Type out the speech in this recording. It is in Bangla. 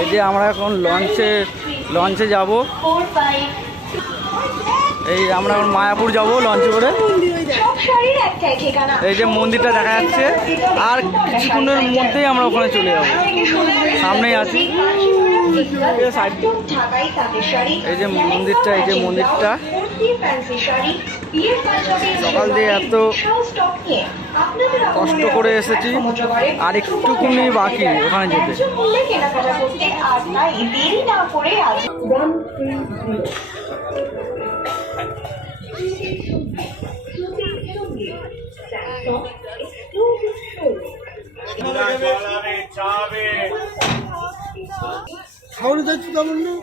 এই যে আমরা এখন লঞ্চে যাব। এই আমরা এখন মায়াপুর যাব লঞ্চে করে। এই যে মন্দিরটা দেখা যাচ্ছে, আর কিছুক্ষণের মধ্যেই আমরা ওখানে চলে যাব, সামনেই আছি। এই যে মন্দিরটা, এই যে মন্দিরটা সকাল দিয়ে এত কষ্ট করে এসেছি, আর একটুকুনি বাকি ওখানে যেতে। খাওয়ানো যাচ্ছে তেমন না।